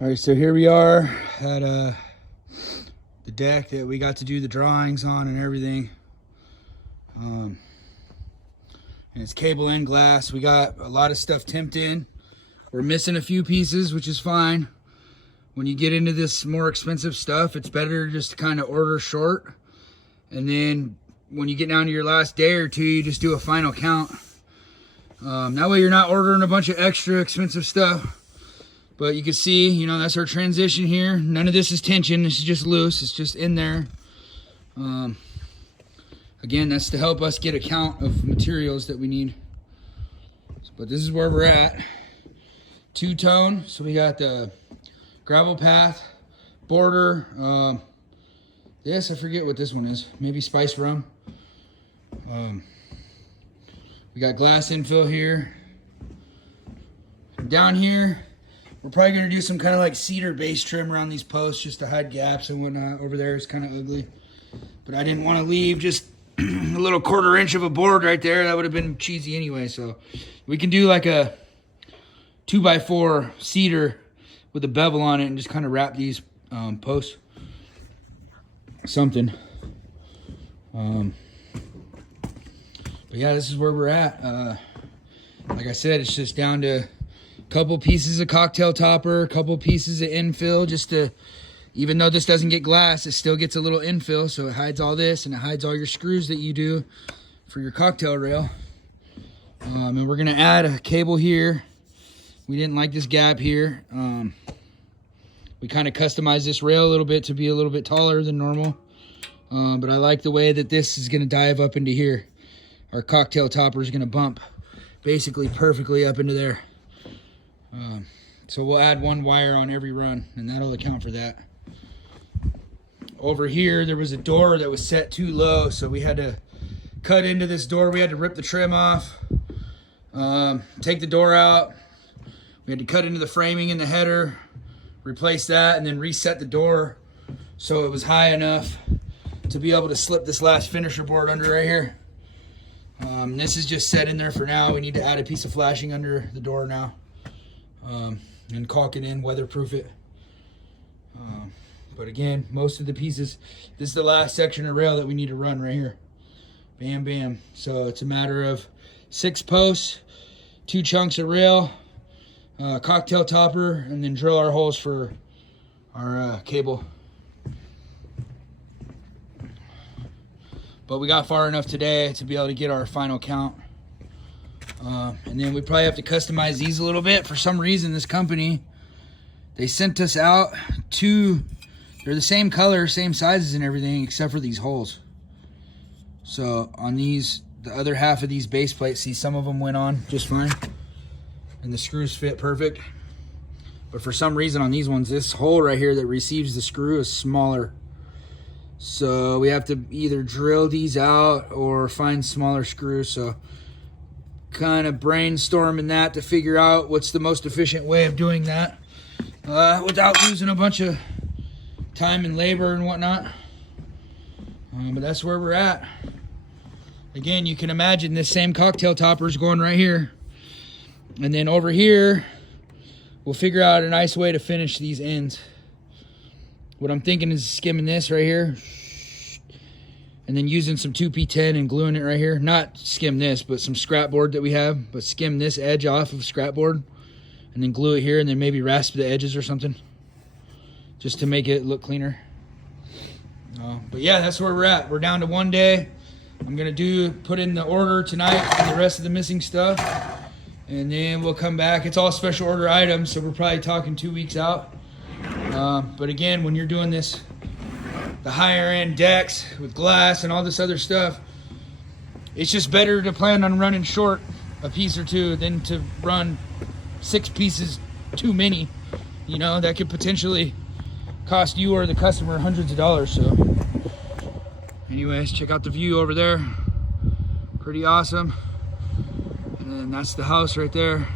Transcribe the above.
All right, so here we are at the deck that we got to do the drawings on and everything. And it's cable and glass. We got a lot of stuff timped in. We're missing a few pieces, which is fine. When you get into this more expensive stuff, it's better just to kind of order short. And then when you get down to your last day or two, you just do a final count. That way you're not ordering a bunch of extra expensive stuff. But you can see, you know, that's our transition here. None of this is tension. This is just loose. It's just in there. Again, that's to help us get a count of materials that we need. But this is where we're at. Two-tone. So we got the gravel path, border. Yes, I forget what this one is. Maybe spiced rum. We got glass infill here. Down here, we're probably going to do some kind of like cedar base trim around these posts just to hide gaps and whatnot. Over there is kind of ugly. But I didn't want to leave just a little 1/4 inch of a board right there. That would have been cheesy anyway. So we can do like a 2x4 cedar with a bevel on it and just kind of wrap these posts. Something. But yeah, this is where we're at. Like I said, it's just down to couple pieces of cocktail topper, a couple pieces of infill, just to, even though this doesn't get glass, it still gets a little infill, so it hides all this and it hides all your screws that you do for your cocktail rail. And we're gonna add a cable here. We didn't like this gap here. We kind of customized this rail a little bit to be a little bit taller than normal. But I like the way that this is gonna dive up into here. Our cocktail topper is gonna bump basically perfectly up into there. So we'll add one wire on every run and that'll account for that. Over here there was a door that was set too low, so we had to cut into this door. We had to rip the trim off, take the door out. We had to cut into the framing in the header, replace that, and then reset the door so it was high enough to be able to slip this last finisher board under right here. This is just set in there for now. We need to add a piece of flashing under the door now. And caulk it in, weatherproof it. But again, most of the pieces, this is the last section of rail that we need to run right here. Bam, bam. So it's a matter of 6 posts, 2 chunks of rail, cocktail topper, and then drill our holes for our cable. But we got far enough today to be able to get our final count. And then we probably have to customize these a little bit. For some reason, this company, they sent us out they're the same color, same sizes and everything, except for these holes. So on these, the other half of these base plates, see, some of them went on just fine. And the screws fit perfect. But for some reason on these ones, this hole right here that receives the screw is smaller. So we have to either drill these out or find smaller screws. So kind of brainstorming that to figure out what's the most efficient way of doing that without losing a bunch of time and labor and whatnot. But that's where we're at. Again, you can imagine this same cocktail topper is going right here, and then over here we'll figure out a nice way to finish these ends. What I'm thinking is skimming this right here and then using some 2P10 and gluing it right here. Not skim this, but some scrap board that we have, but skim this edge off of scrap board and then glue it here and then maybe rasp the edges or something just to make it look cleaner. But yeah, that's where we're at. We're down to 1 day. I'm gonna put in the order tonight for the rest of the missing stuff, and then we'll come back. It's all special order items, so we're probably talking 2 weeks out. But again, when you're doing this, the higher end decks with glass and all this other stuff, it's just better to plan on running short a piece or two than to run 6 pieces too many. You know, that could potentially cost you or the customer hundreds of dollars. So anyways, check out the view over there. Pretty awesome. And then that's the house right there.